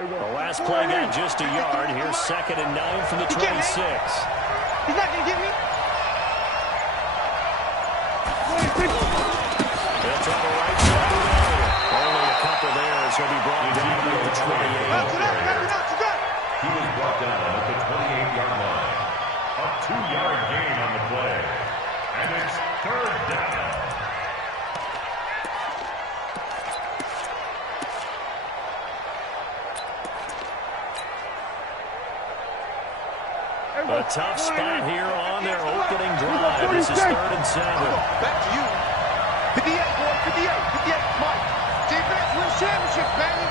The last play got just a yard. Here's 2nd and 9 from the 26. He's not going to get me. They'll try the right side of the area. Only a couple there as he'll be brought down at the 28. He was brought down at the 28-yard line. A 2-yard gain on the play. And it's 3rd down. A tough spot here on their opening drive. This is 3rd and 7. Back to you. 58, boy. 58. 58. Mike. Defense wins championships, baby.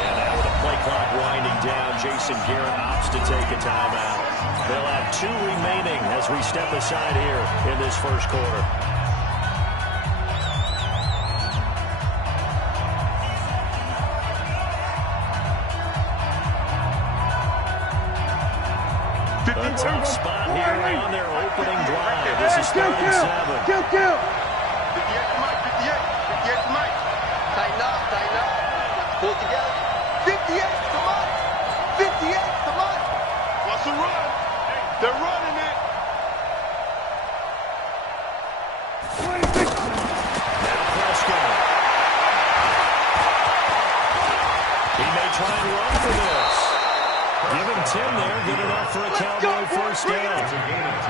And now with the play clock winding down, Jason Garrett opts to take a timeout. They'll have 2 remaining as we step aside here in this first quarter. A tough spot here on their opening drive. This is 3rd and 7. Kill. 58 to Mike. 58 to Mike. Tighten up. Pull together. 58 to Mike. 58 to Mike. What's the run? They're running it. Now Prescott. He may try and run for this. Give him 10 there. Good enough for a Cowboy first down.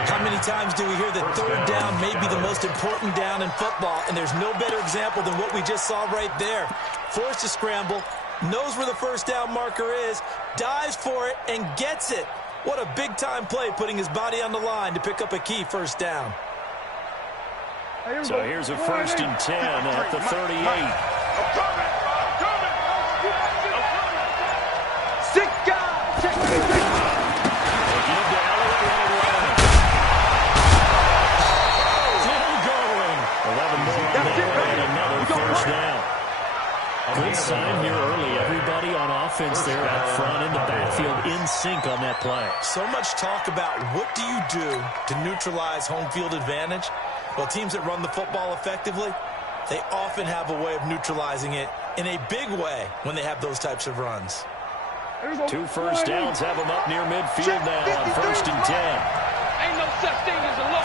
How many times do we hear that 3rd down may be the most important down in football, and there's no better example than what we just saw right there. Forced to scramble, knows where the first down marker is, dives for it, and gets it. What a big-time play, putting his body on the line to pick up a key first down. So here's a 1st and 10 at the 38. Sick guy. Check it. They give to Elliott running left. Still going. 11 more on that and another first down. Good sign here early. Everybody on offense there up front in the backfield in sync on that play. So much talk about what do you do to neutralize home field advantage? Well, teams that run the football effectively, they often have a way of neutralizing it in a big way when they have those types of runs. 2 first downs have them up near midfield now on 1st and 10. Ain't no such thing as a loss.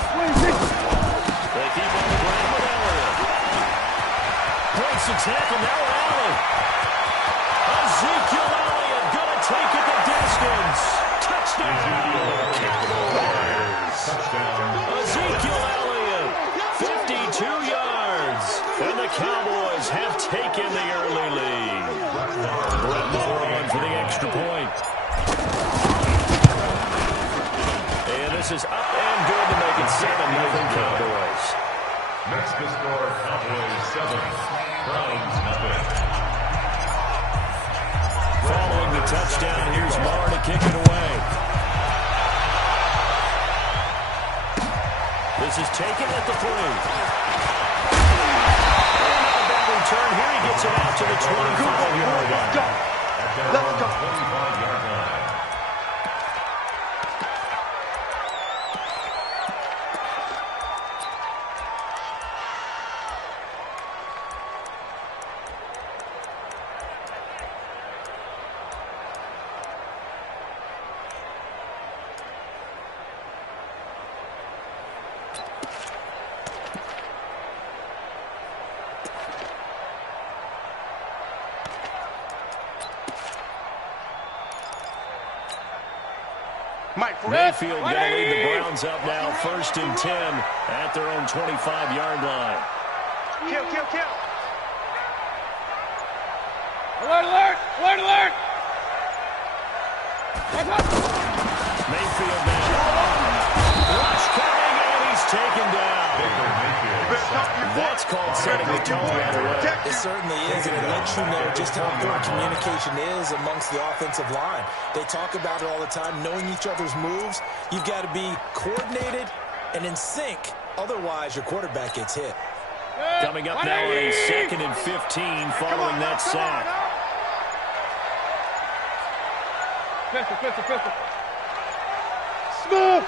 They keep on the ground with Elliott. Breaks the tackle, now Allen. Ezekiel Elliott gonna take it the distance. Touchdown, Cowboys. Ezekiel Elliott, 52 yards. And the Cowboys have taken the early lead. Brett Moore on for the extra point. And this is up and good to make it 7-0 Cowboys. Next to score, Cowboys 7, Browns 0. Following the touchdown, here's Marr to kick it away. This is taken at the 3. Another bad return. Here he gets it out to the 25-yard line. Let's go. 25-yard line. Mayfield going to lead the Browns up now, 1st and 10 at their own 25-yard line. Kill. Alert. Mayfield now. Rush coming, and he's taken down. That's called setting the tone right away. It certainly is, and it lets you know just how important communication is amongst the offensive line. They talk about it all the time, knowing each other's moves. You've got to be coordinated and in sync. Otherwise, your quarterback gets hit. Coming up now on a 2nd and 15 following that sack. Pistol. Smooth.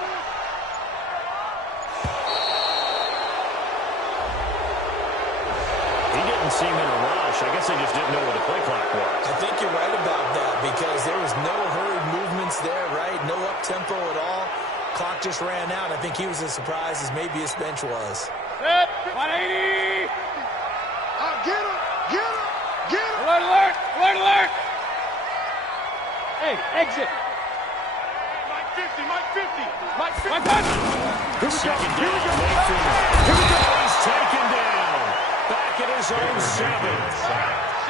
seem in a rush. I guess they just didn't know where the play clock was. I think you're right about that because there was no hurried movements there, right? No up-tempo at all. Clock just ran out. I think he was as surprised as maybe his bench was. Set, 180. Get him! Get him! Get him! Alert, alert! Alert, alert! Hey, exit. Mike 50, Mike 50, Mike 50. Mike 50. Second down, Mayfield. Here we go. He's taken down. Back at his own 7.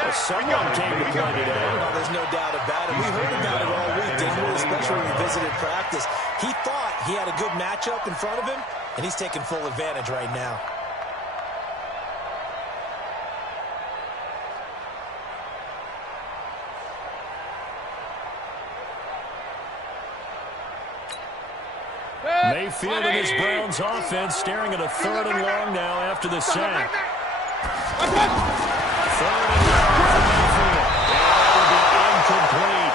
Well, someone came to play today. Well, there's no doubt about it. We heard about it all week, didn't we? Especially when we visited practice. He thought he had a good matchup in front of him, and he's taking full advantage right now. Mayfield and his Browns offense staring at a 3rd and long now after the sack. 3rd and long for Mayfield. And that will be incomplete.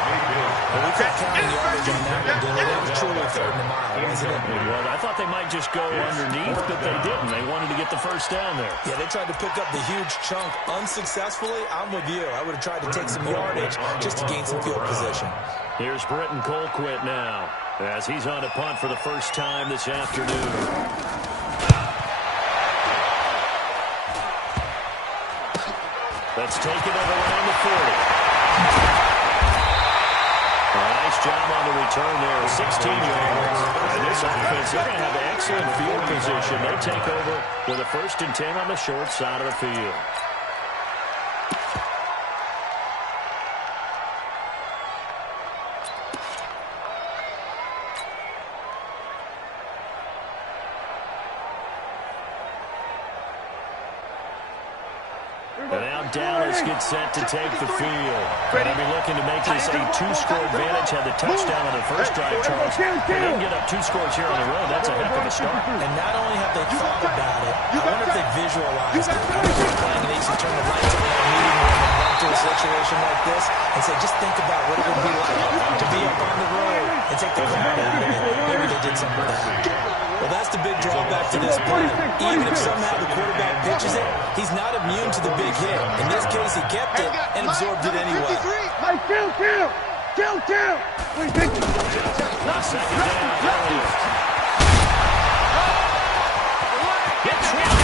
Well, we kept counting yardage on that one, didn't we? That was truly a 3rd and a mile, wasn't it? Well, I thought they might just go underneath, but they didn't. They wanted to get the first down there. Yeah, they tried to pick up the huge chunk unsuccessfully. I'm with you. I would have tried to take some yardage just to gain some field position. Here's Britton Colquitt now as he's on a punt for the first time this afternoon. Let's take it over around the 40. Nice job on the return there, 16 yards. And this offense, they're going to have excellent field position. They take over with a 1st and 10 on the short side of the field. And now Dallas gets set to take the field. They'll be looking to make this a 2-score advantage. Had the touchdown on the first drive, Charles. They didn't get up 2 scores here on the road. That's a heck of a start. And not only have they thought about it, I wonder if they visualized it. I wonder if they're playing and they should turn the lights on in a meeting room and run to a situation like this and say, just think about what it would be like to be up on the road and take the crowd out of it. Maybe they did something with that. Well, that's the big drawback to this play. Even if somehow the quarterback pitches it, he's not immune to the big hit. In this case, he kept it and absorbed it anyway. Mike, kill. Wait, thank you. Second down, Elliott. Gets ready.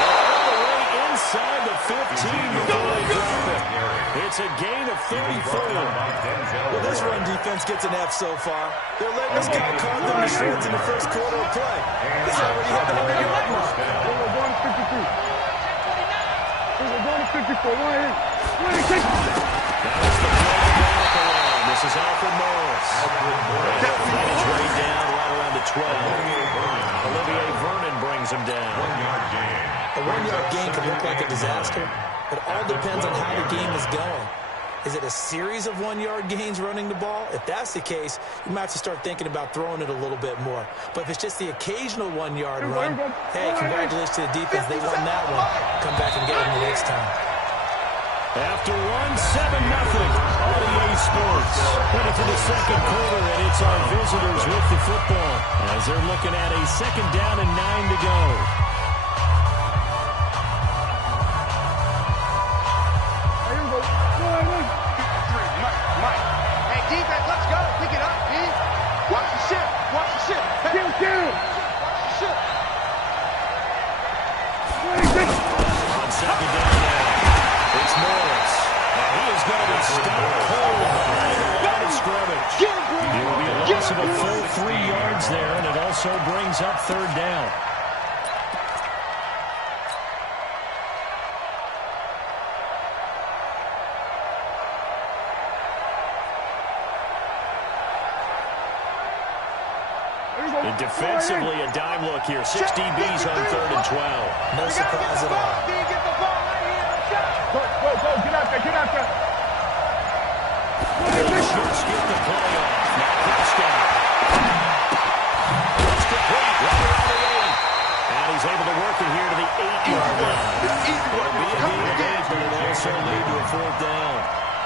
All the way inside the 15 before they drop it. It's a gain of 34. Well, this run defense gets an F so far. They're letting this guy carve them to shreds in the first quarter of play. He's already hit the 100-yard mark. We're going to 52. We're going to 54. Now it's the play back around. This is Alfred Morris. He's right down right around the 12. Olivier Vernon brings him down. 1-yard gain. A 1-yard gain could look like a disaster. It all depends on how the game is going. Is it a series of 1-yard gains running the ball? If that's the case, you might have to start thinking about throwing it a little bit more. But if it's just the occasional 1-yard run, hey, congratulations to the defense. They won that one. Come back and get them the next time. After 1, 7-0 on EA Sports. Ready for the second quarter, and it's our visitors with the football as they're looking at a 2nd down and 9 to go. Mike. Hey, defense, let's go. Pick it up, D. Watch the ship. Watch the ship. Hey. kill. Watch the ship. On 2nd down now, it's Morris. And he is going to be stopped cold behind the line of scrimmage. It will be a loss of a full 3 yards there, and it also brings up 3rd down. And defensively, a dime look here. 6 DBs on 3rd and 12. No surprise at all. D, get the ball right here. Let's go. Go. Get out there. They should skip the play off. Now Prescott. It's complete right around the 8. And he's able to work it here to the 8-yard line. It'll be a gain of 8, but it'll also lead to a 4th down.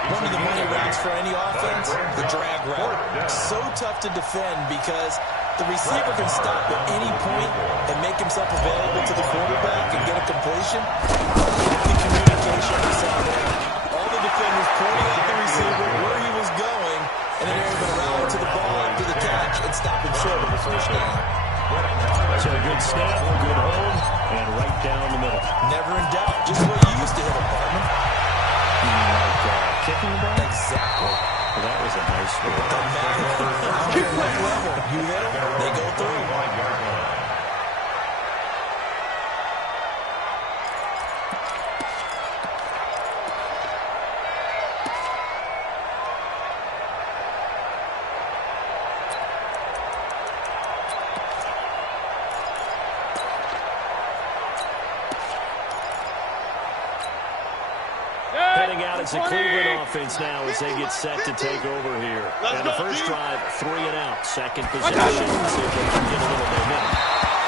One of the money routes for any offense, the drag route. So tough to defend because the receiver can stop at any point and make himself available to the quarterback and get a completion. If he communicates snap, good hold, and right down the middle. Never in doubt. Just the way you used to hit a partner. Like kicking the ball? Exactly. Well, that was a nice one. Doesn't matter. I don't care what level. You hit them, they go through. Heading out, it's the Cleveland offense now as they get set to take over here. And the first drive, 3 and out. Second possession, see if they can get a little momentum.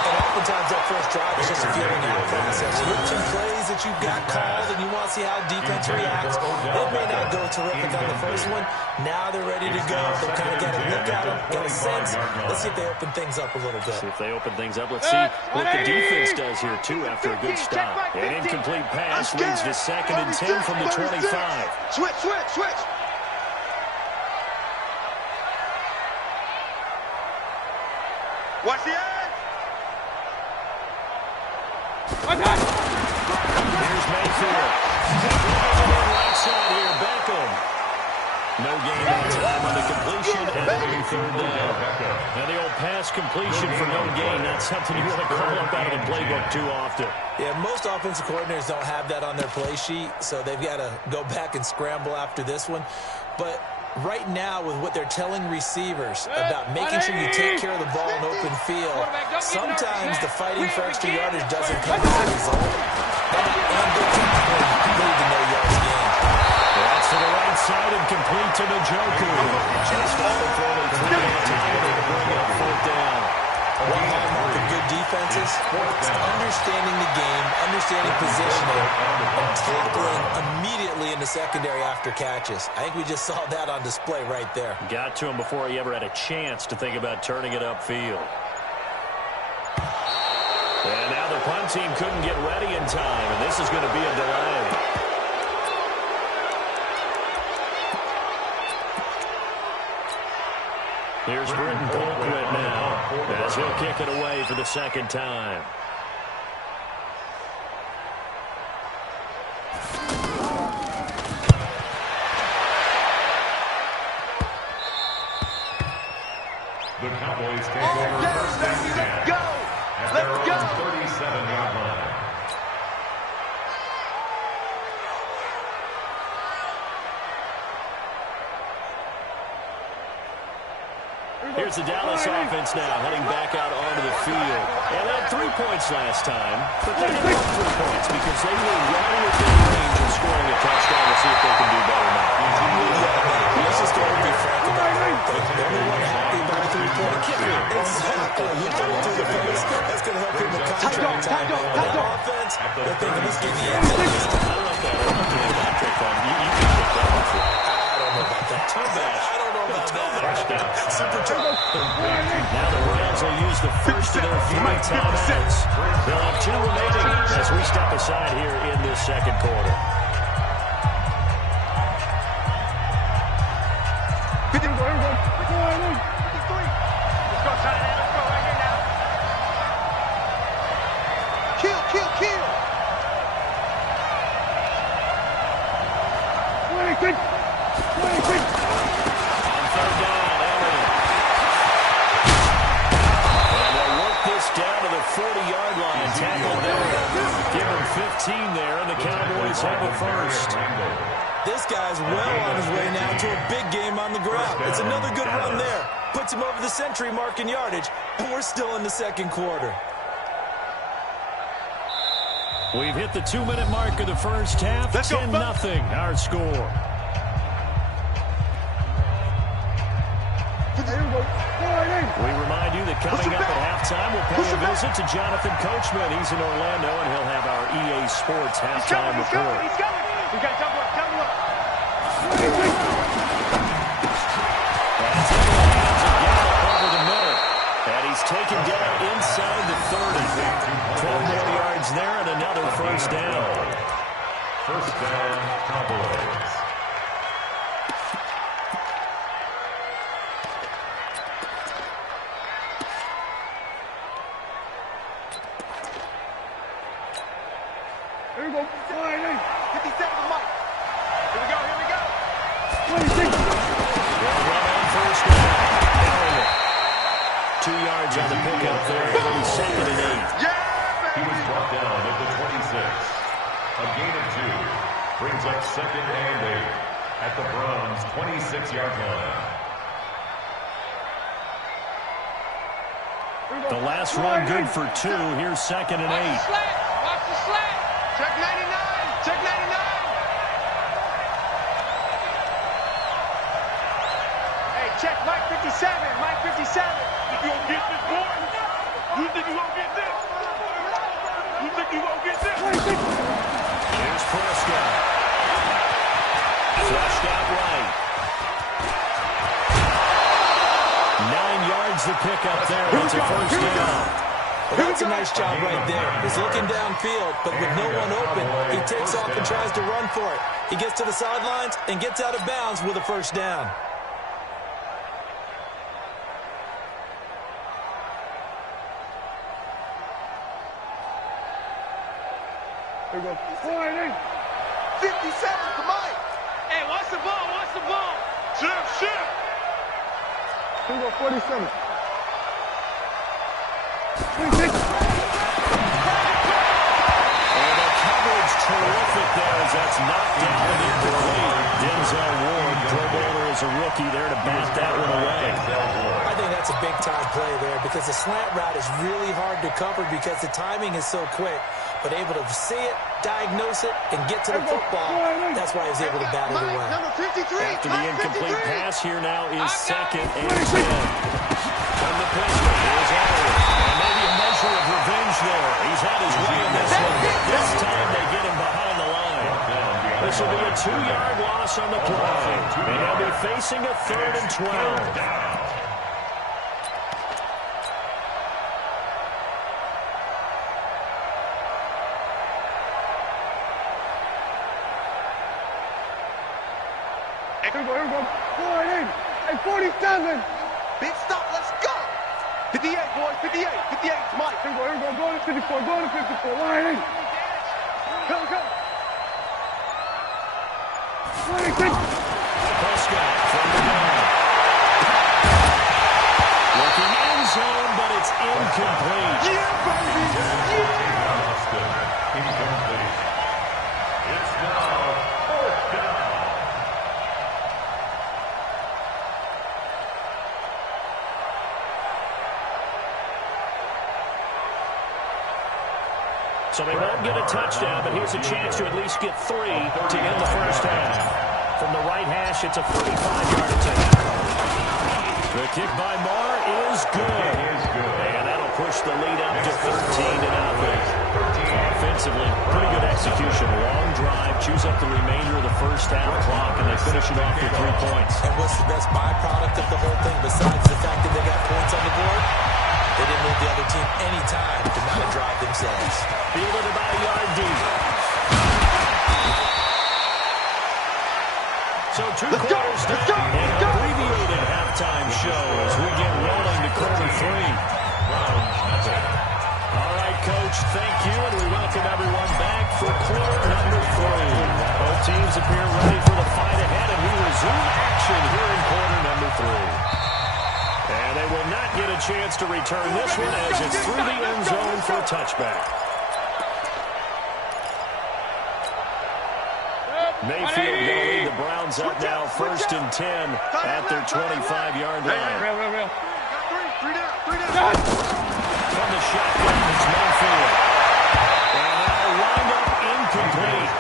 And oftentimes that first drive is just a feeling out process. You have some plays that you've got called, and you want to see how defense reacts. It may not go terrific on the first one. Now they're ready to go. They've kind of got a look at them, got a sense. Let's see if they open things up a little bit. See if they open things up. Let's see what the defense does here, too, after a good stop. An incomplete pass leads to 2nd and 10 from the 25. Switch, switch, switch. Watch the edge. Here's Mayfield. Right side here, Beckham. No gain that time on the completion, and it'll be 3rd down. Now the old pass completion for no gain, not something you really call up out of the playbook too often. Yeah, most offensive coordinators don't have that on their play sheet, so they've got to go back and scramble after this one. But right now, with what they're telling receivers about making sure you take care of the ball in open field, sometimes the fighting for extra yardage doesn't come as a result. And they can lead to no yards gain. That's to the right side and complete to Njoku. Just off the throw, they threw it to bring up 4th down. One hallmark of good defenses is understanding the game, understanding positioning, and tackling immediately in the secondary after catches. I think we just saw that on display right there. Got to him before he ever had a chance to think about turning it upfield. And now the punt team couldn't get ready in time, and this is going to be a delay. Here's Britton Colquitt now as he'll kick it away for the 2nd time. The Cowboys take over 1st and 10 at their own 37-yard line. Here's the Dallas offense now, heading back out onto the field. And they had 3 points last time, but they didn't have 3 points because they were right within range of scoring a touchdown. We'll see if they can do better now. Let's just go and be frank about it. Everyone happy about a 3-point kicker. Exactly. You throw it through the face. That's going to help him with contract time. That offense, they're thinking, let's get the end of this. I like that. I like the electric one. You can pick that one for. I don't know about that. Toe bash. I don't know about that. Super toe. Now the Rams will use the first of their 3 timeouts. They'll have 2 remaining as we step aside here in this 2nd quarter. Kill, kill, kill. Down to the 40-yard line, tackled there. Give him 15 there, and the Cowboys have it first. This guy's well on his way now to a big game on the ground. It's another good run there. Puts him over the century mark in yardage, and we're still in the 2nd quarter. We've hit the 2-minute mark of the first half. 10-0 our score. We remind you that coming up at halftime, we'll pay a visit to Jonathan Coachman. He's in Orlando, and he'll have our EA Sports halftime report. He's coming. We got double up, double up. That's in the hands of Gallup over the middle. And he's taken down inside the 30. 12 more yards there and another first down. First down, Cowboys. Here we go. 57 to Mike. Here we go, here we go. 26. They'll run on first down. Elliott. 2 yards on the pickup there. It'll be 2nd and 8. Yeah, He baby. was brought down at the 26. A gain of 2 brings up 2nd and 8 at the Browns' 26-yard line. The last run good for 2. Here's 2nd and 8. Watch the slant. Check 99. Check 99. Hey, check Mike 57. Mike 57. You gonna get this, boy? You think you gonna get this? You think you gonna get this? Here's Prescott. Flushed out right. 9 yards the pickup there. It's a first down. Well, that's a nice job right there. He's looking downfield, but with no one open, he takes off and tries to run for it. He gets to the sidelines and gets out of bounds with a first down. Here we go. 57 to Mike. Hey, watch the ball. Watch the ball. Shift. Here we go. 47. 26. And the coverage terrific there as that's knocked down and incomplete. Denzel Ward, Pro Bowler as a rookie there to bat that one away. I think that's a big-time play there because the slant route is really hard to cover because the timing is so quick. But able to see it, diagnose it, and get to the football, that's why he's able to bat it away. Number 53. After the incomplete 53. pass, here now is 2nd and 10. From the pistol, here's Elliott. And maybe a measure of revenge there. He's had his way in this one. This time they get him behind the line. This will be a 2-yard loss on the play. And he'll be facing a 3rd and 12. Here we go. 48. Hey, 47. Big stop. Let's go. 58, boys. 58. 58 to Mike. Here we go. Go to 54. Go to 54. 180. Go. 26. Prescott from the gun. Looking end zone, but it's incomplete. Yeah, baby. Yeah. Austin, incomplete. It's now 4th down. So they won't get a touchdown, but here's a chance to at least get 3 to end the first half. From the right hash, it's a 45-yard attempt. The kick by Marr is good. And that'll push the lead up to 13-0. Offensively, pretty good execution. Long drive, chews up the remainder of the first half clock, and they finish it off with 3 points. And what's the best byproduct of the whole thing besides the fact that they got points on the board? They didn't leave the other team any time to mount a drive themselves. Fielded about a yard deep. So 2 quarters down, an abbreviated halftime show as we get rolling to quarter 3. All right, Coach, thank you, and we welcome everyone back for quarter number 3. Both teams appear ready for the fight ahead, and we resume action here in quarter number 3. And they will not get a chance to return this one as it's through the end zone for a touchback. Mayfield going to lead the Browns up now 1st and 10 at their 25-yard line. Real. Three down. From the shotgun, it's Mayfield. And that'll wind up incomplete.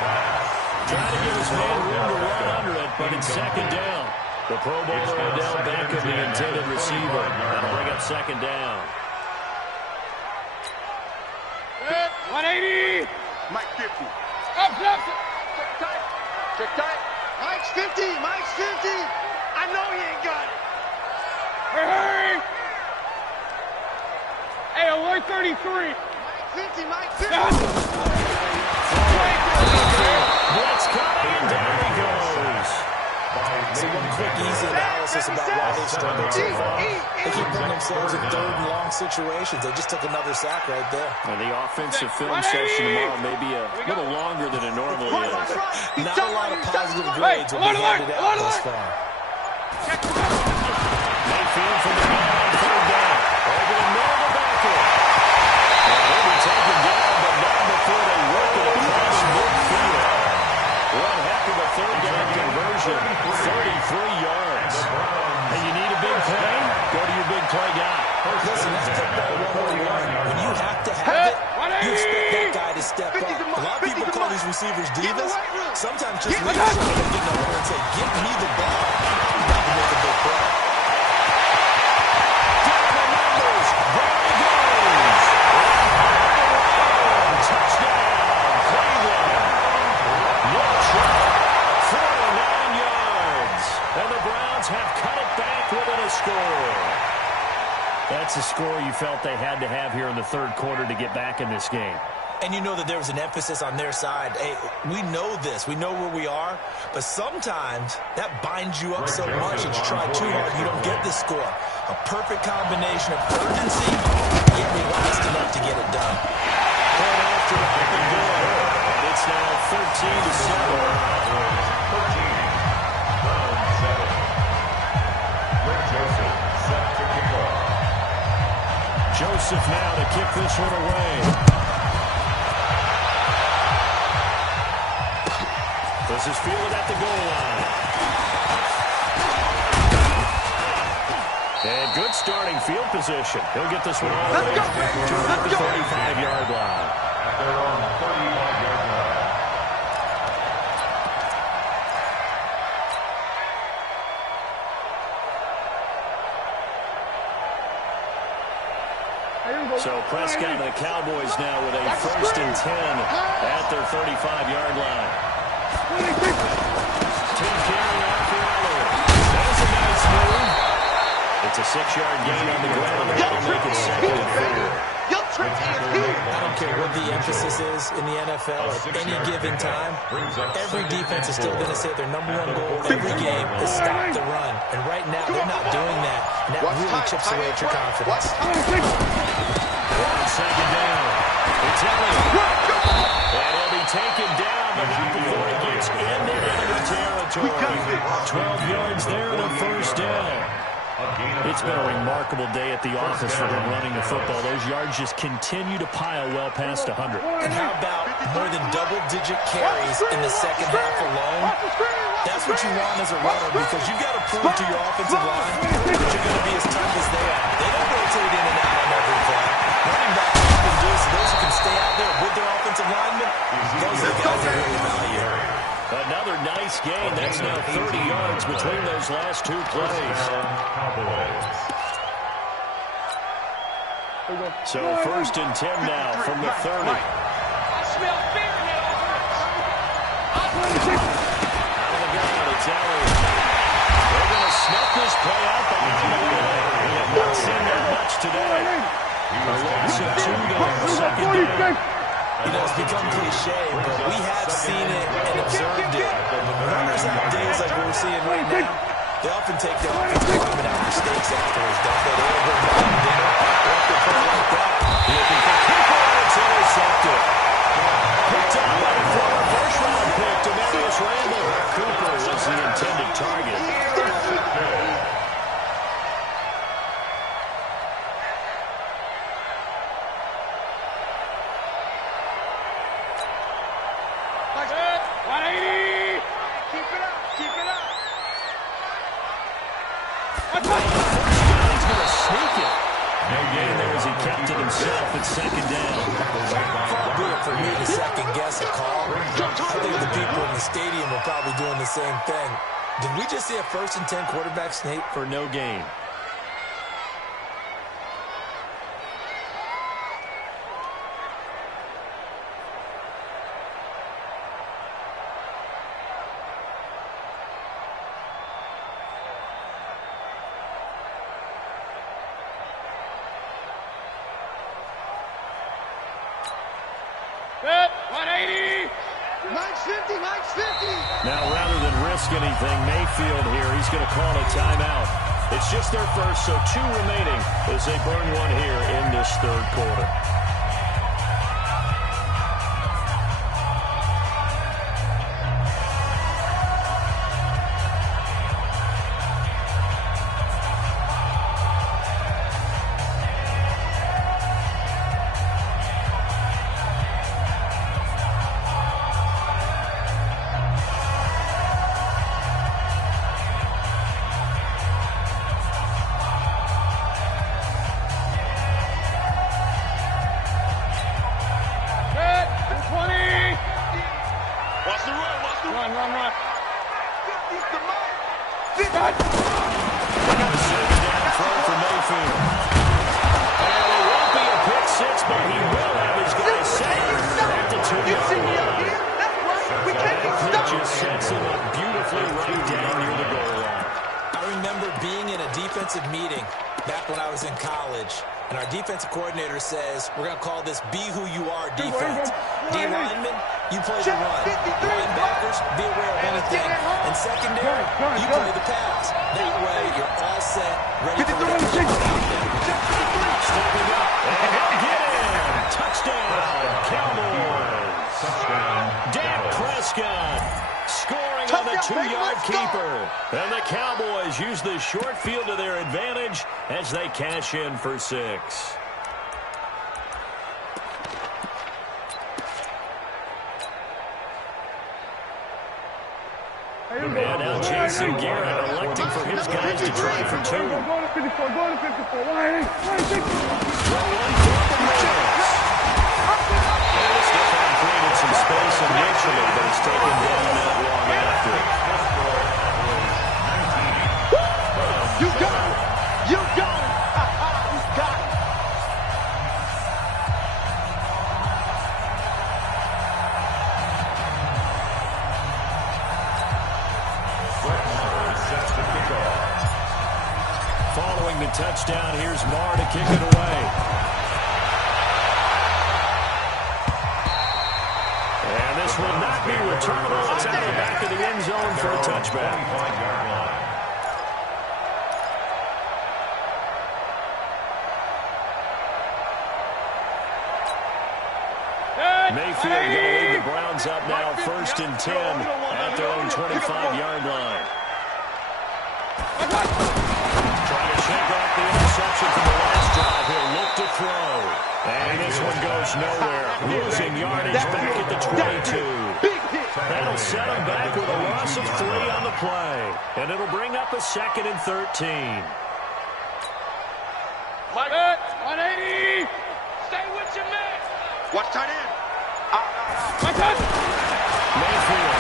Trying to give his man room to run under it, but it's 2nd down. The Pro Bowler Odell Beckham, the intended receiver. That'll bring up 2nd down. 180. Mike 50. Up. Check tight. Mike's 50. Mike's 50. I know he ain't got it. Hey. Hey, 133. Mike 50. Blitz coming, and down he goes. So one quick, easy analysis about why they struggled so far. They keep putting themselves in third and long situations. They just took another sack right there. And the offensive film session tomorrow may be a little longer than it normally is. Not a lot of positive grades will be handed out thus far. Mayfield from the line on third down. Over the middle of the backfield. And he'll be taken down, but not before they work it across midfield. One heck of a third down conversion. 33 yards. And you need a big play? Go to your big play guy. Listen, that's football 101. When you have to have it, you expect that guy to step up. A lot of people call these receivers divas. Sometimes just make sure they get in the hole and say, give me the ball. I'm about to make a big play. Down the numbers. There he goes. Touchdown, Cleveland. No trouble. 49 yards. And the Browns have cut it back within a score. That's a score you felt they had to have here in the third quarter to get back in this game. And you know that there was an emphasis on their side. Hey, we know this. We know where we are. But sometimes that binds you up so much that you try too hard, you don't get the score. A perfect combination of urgency and relaxed enough to get it done. Point after up and good. And it's now 13-7. 13. Round 7. Rick Joseph set to kick off. Joseph now to kick this one away. This is fielded at the goal line. And good starting field position. He'll get this one all the way to the 35-yard line. At their own 35-yard line. So Prescott and the Cowboys now with a 1st and 10 at their 35-yard line. Tim carrying after Elliott. That's a nice move. It's a 6-yard gain on the ground. That'll make it 2nd and 4. I don't care what the emphasis is in the NFL at any given time. Every defense is still going to say their #1 goal every game is stop the run. And right now, they're not doing that. And that really chips away at your confidence. 2nd down. It's Elliott. And he'll be taken down, but not before he gets into enemy territory. 12 yards there and a 1st down. It's been a remarkable day at the office for him running the football. Those yards just continue to pile well past 100. And how about more than double-digit carries in the second half alone? That's what you want as a runner because you've got to prove to your offensive line that you're going to be as tough as they are. They don't rotate in and out on every play. Running backs can do so. Those who can stay out there with their offensive linemen, those are the guys that really value. Another nice gain. That's now 30 yards between those last 2 plays. So 1st and 10 now from the 30. I smell fear in that offense. Out of the gun, it's Elliott. They're going to snuff this play out behind the play. We have not seen that much today. A loss of 2 there, 2nd down. You know, it's become cliche, but we have seen it and observed it. When runners have days like we're seeing right now, they often take their offensive linemen out for steaks afterwards, don't they? They go buy dinner after a play like that. Looking for Cooper, and it's intercepted. Picked up by the former first-round pick, Demarius Randall. Cooper was the intended target. It's 2nd down. Far be it for me to second-guess a call. I think the people in the stadium are probably doing the same thing. Did we just see a 1st and 10 quarterback sneak? For no gain. Now, rather than risk anything, Mayfield here, he's going to call a timeout. It's just their first, so 2 remaining as they burn one here in this third quarter. Run. 50's the mark. 50. Throw for Mayfield. And it won't be a pick six, but he will have his guys saved at the 2-yard line. That's right. We can't be stopped. Just sets it up beautifully right down near the goal line. I remember being in a defensive meeting back when I was in college, and our defensive coordinator says, we're going to call this Be Who You Are defense. D-linemen, you play the run. Linebackers, be aware of anything. And secondary, you play the pass. That way, you're all set, ready for the Stepping up, and he'll get in. Touchdown, Cowboys. Dak Prescott scoring on the 2-yard keeper. And the Cowboys use the short field to their advantage as they cash in for 6. And now Jason Garrett electing for his guys to try for 2. Go to 54. Go to 54. One for the Mills. And this defense created some space initially, but he's taken down that long after. You got it. You got it. You got it. Following the touchdown, here's Marr to kick it away. And this will not be returnable. It's out of the back of the end zone for a touchback. Mayfield going to lead the Browns up now, 1st and 10 at their own 25-yard line. Trying to shake off the interception from the last drive. He'll look to throw. And this one goes nowhere. Losing yardage back at the 22. That'll set him back with a loss of 3 on the play. And it'll bring up a 2nd and 13. Mike, 180. stay with your man. Watch tight end. My touch. Mayfield.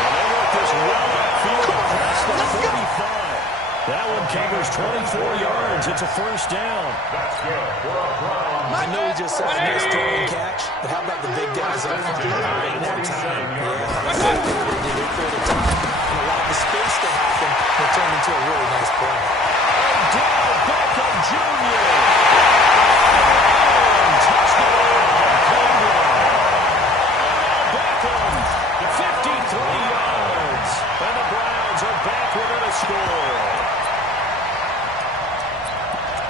And they work this well upfield across the 45. That one covers 24 yards. It's a 1st down. I know we just saw a nice throw and catch, but how about the big guys up front behind that time? Yeah, they did for the time and allowed the space to happen. It turned into a really nice play. Odell Beckham Jr. Touchdown, Cleveland. Odell Beckham, 53 yards. And the Browns are back within a score.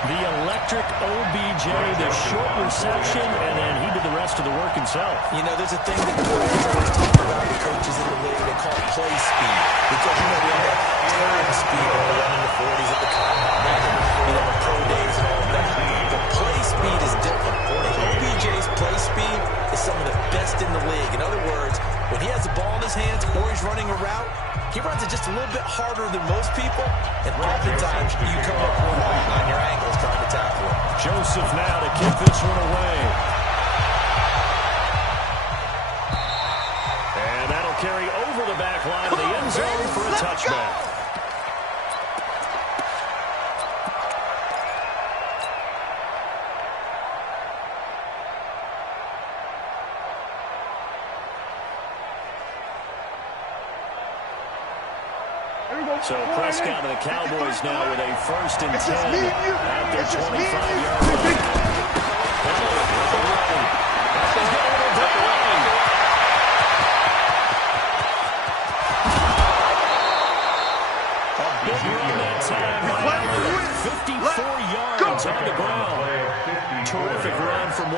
The electric OBJ, the short reception, and then he did the rest of the work himself. You know, there's a thing that coaches always talk about, the coaches in the league, they call it play speed. Because, you know, we have that time speed when we're running the 40s at the combine, you know, the pro days and all that. But play speed is different. OBJ's play speed is some of the best in the league. In other words, when he has the ball in his hands or he's running a route, he runs it just a little bit harder than most people, and oftentimes you come up on your ankles trying to tackle him. Joseph now to kick this one away. And that'll carry over the back line of the end zone for a touchback. So Prescott and the Cowboys now with a 1st and 10 at their 25-yard line.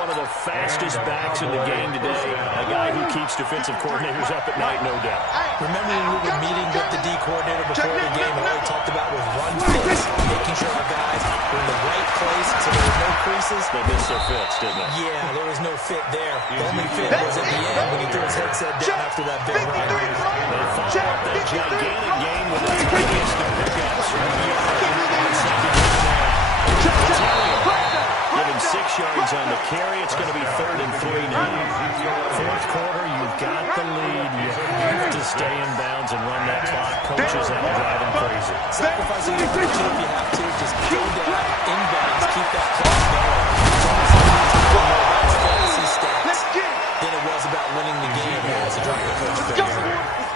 one of the fastest backs in the game today. A guy who keeps defensive coordinators up at night, no doubt. Remember when we were meeting with the D coordinator before the game, and all he talked about was run fits, making sure our guys were in the right place so there were no creases. They missed their fits, didn't they? Yeah, there was no fit there. The only fit was at the end when he threw his headset down after that big run. They followed up that gigantic game with the biggest of pickups. Given 6 yards on the carry, it's going to be 3rd and 3 now. Fourth quarter, you've got the lead. You have to stay in bounds and run that clock. Coaches have to drive them crazy. Sacrificing your position if you have to. Just go down, in bounds, keep that clock going. It's almost like more about his fantasy stats than it was about winning the game as a driver coach figure.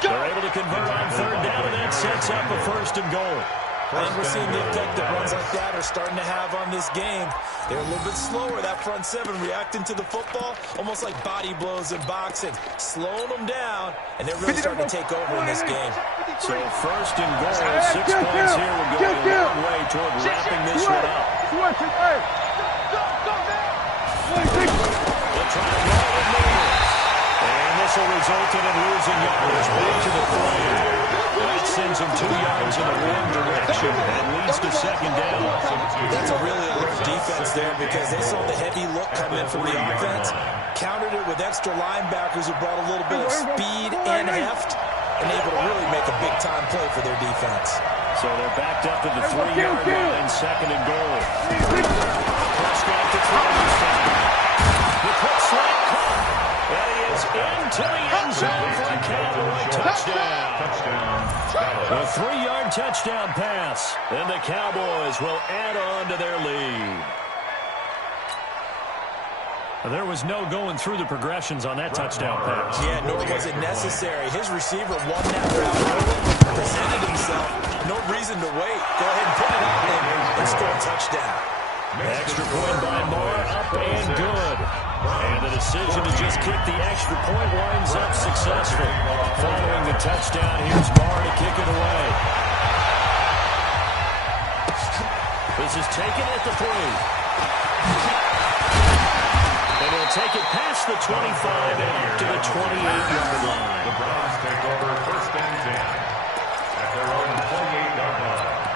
They're able to convert on 3rd down, and that sets up a 1st and goal. And we're seeing the effect that runs like that are starting to have on this game. They're a little bit slower, that front seven, reacting to the football, almost like body blows in boxing, slowing them down, and they're really starting to take over in this game. So 1st and goal, 6 points here. We're going a long way toward wrapping this one up. Switch it, hey. They'll try to roll with movers. And this will result in him losing yardage. Back to the play. That sends him 2 yards in the wrong direction and leads to 2nd down. That's a really alert defense there because they saw the heavy look come in from the offense, countered it with extra linebackers who brought a little bit of speed and heft, and able to really make a big-time play for their defense. So they're backed up to the 3-yard line, 2nd and goal. Prescott to throw this time. The quick slant caught. And he is into the end zone for a Cowboy touchdown. A 3-yard touchdown pass. And the Cowboys will add on to their lead. There was no going through the progressions on that touchdown pass. Yeah, nor was it necessary. His receiver won that route early, presented himself. No reason to wait. Go ahead and put it on him and score a touchdown. Extra point by Moore, up and good. And the decision to just kick the extra point winds up successful. Following the touchdown, here's Moore to kick it away. This is taken at the 3. And he'll take it past the 25 and up to the 28-yard line. The Browns take over 1st and 10 at their own 28-yard line.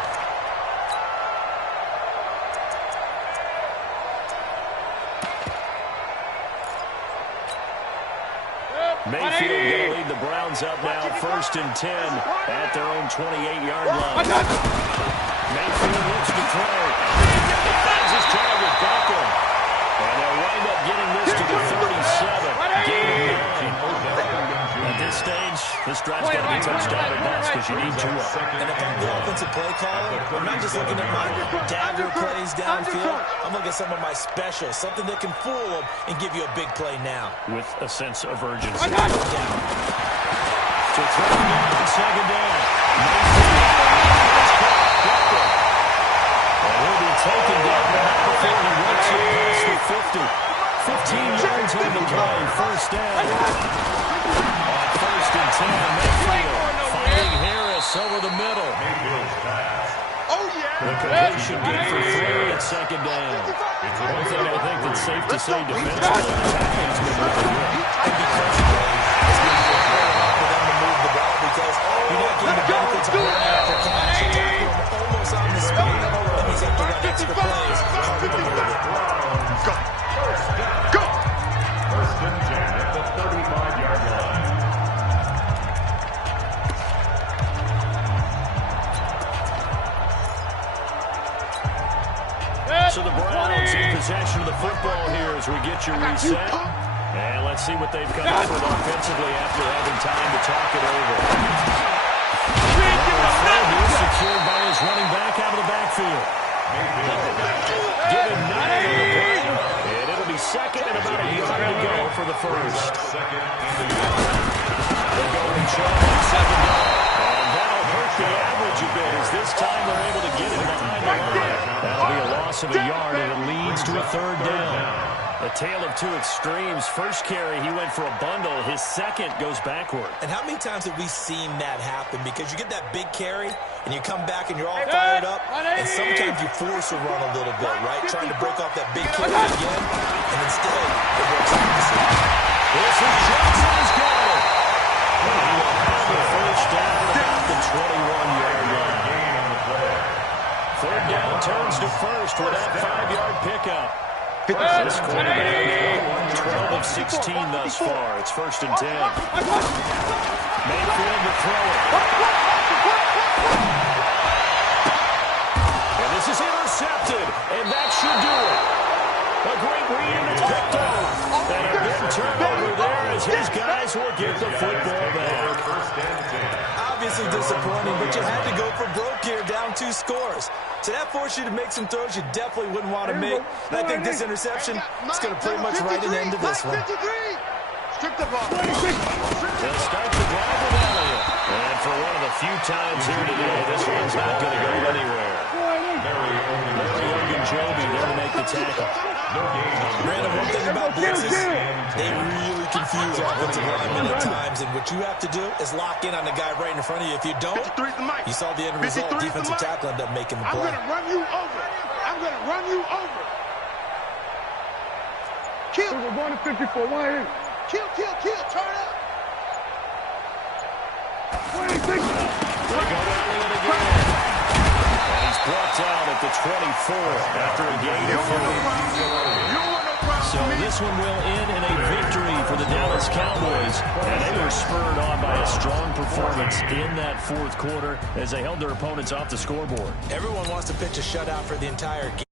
Mayfield going to lead the Browns up now, 1st and 10 at their own 28-yard line. Mayfield looks to throw. He finds his target, Beckham. And they'll wind up getting this to the 37. Gain of 9. At this stage, this drive's got to be touchdown or bust because you need 2 up. And if I'm the offensive play caller, I'm not just looking at my dagger plays downfield. I'm looking at some of my specials, something that can fool them and give you a big play now. With a sense of urgency. To throw down, 2nd down. And he'll be taken down before he works it past the 50. 15 yards on the play, 1st down. On 1st and 10, Mayfield finding Harris over the middle. The completion good for 3 at 2nd down. One thing I think that's safe to say defensively, the tackling has been really good. And defensively, it's been very hard for them to move the ball because you're not getting the benefits of running after catch. You tackle him almost on the speed, and he's up to run extra plays. Hard to move it. Go. Go. 1st and 10 at the 35-yard line. So the Browns in possession of the football here as we get your reset. And let's see what they've come up with offensively after having time to talk it over. He's secured by his running back out of the backfield. Give him 9 on the play. And it'll be 2nd and about a yard to go for the 1st. They're going short on 2nd down. And that'll hurt the average a bit as this time they're able to get him behind the line. That'll be a loss of a yard and it leads to a 3rd down. A tale of two extremes. First carry, he went for a bundle. His second goes backward. And how many times have we seen that happen? Because you get that big carry, and you come back, and you're all fired up, and sometimes you force a run a little bit, right? Trying to break off that big carry again, and instead, it works opposite. This is Johnson's got it. He will have the first down at the 21-yard line. Gain on the play. Third down turns to first with that 5-yard pickup. This quarterback, 12 of 16 thus far. It's 1st and 10. Mayfield to throw it. And this is intercepted, and that should do it. A great read, and it's picked off. And a big turnover there as his guys will get the football back. Obviously disappointing, but you had to go for broke here, down 2 scores. So that forced you to make some throws you definitely wouldn't want to make. And I think this interception is going to pretty much write an end to this one. Strip the ball. They'll start the drive with Elliott. And for one of the few times here today, this one's not going to go anywhere. Larry Ogunjobi there to make the tackle. Brandon, one thing about blitzes, they really confuse offensive linemen at times, and what you have to do is lock in on the guy right in front of you. If you don't, you saw the end result. Defensive tackle ended up making the play. I'm going to run you over. I'm going to run you over. Kill. We're going to 54. Why? Kill. Turn up. They go Elliott again. And he's brought down at the 24 after a gain of 4. So this one will end in a victory for the Dallas Cowboys. And they were spurred on by a strong performance in that 4th quarter as they held their opponents off the scoreboard. Everyone wants to pitch a shutout for the entire game.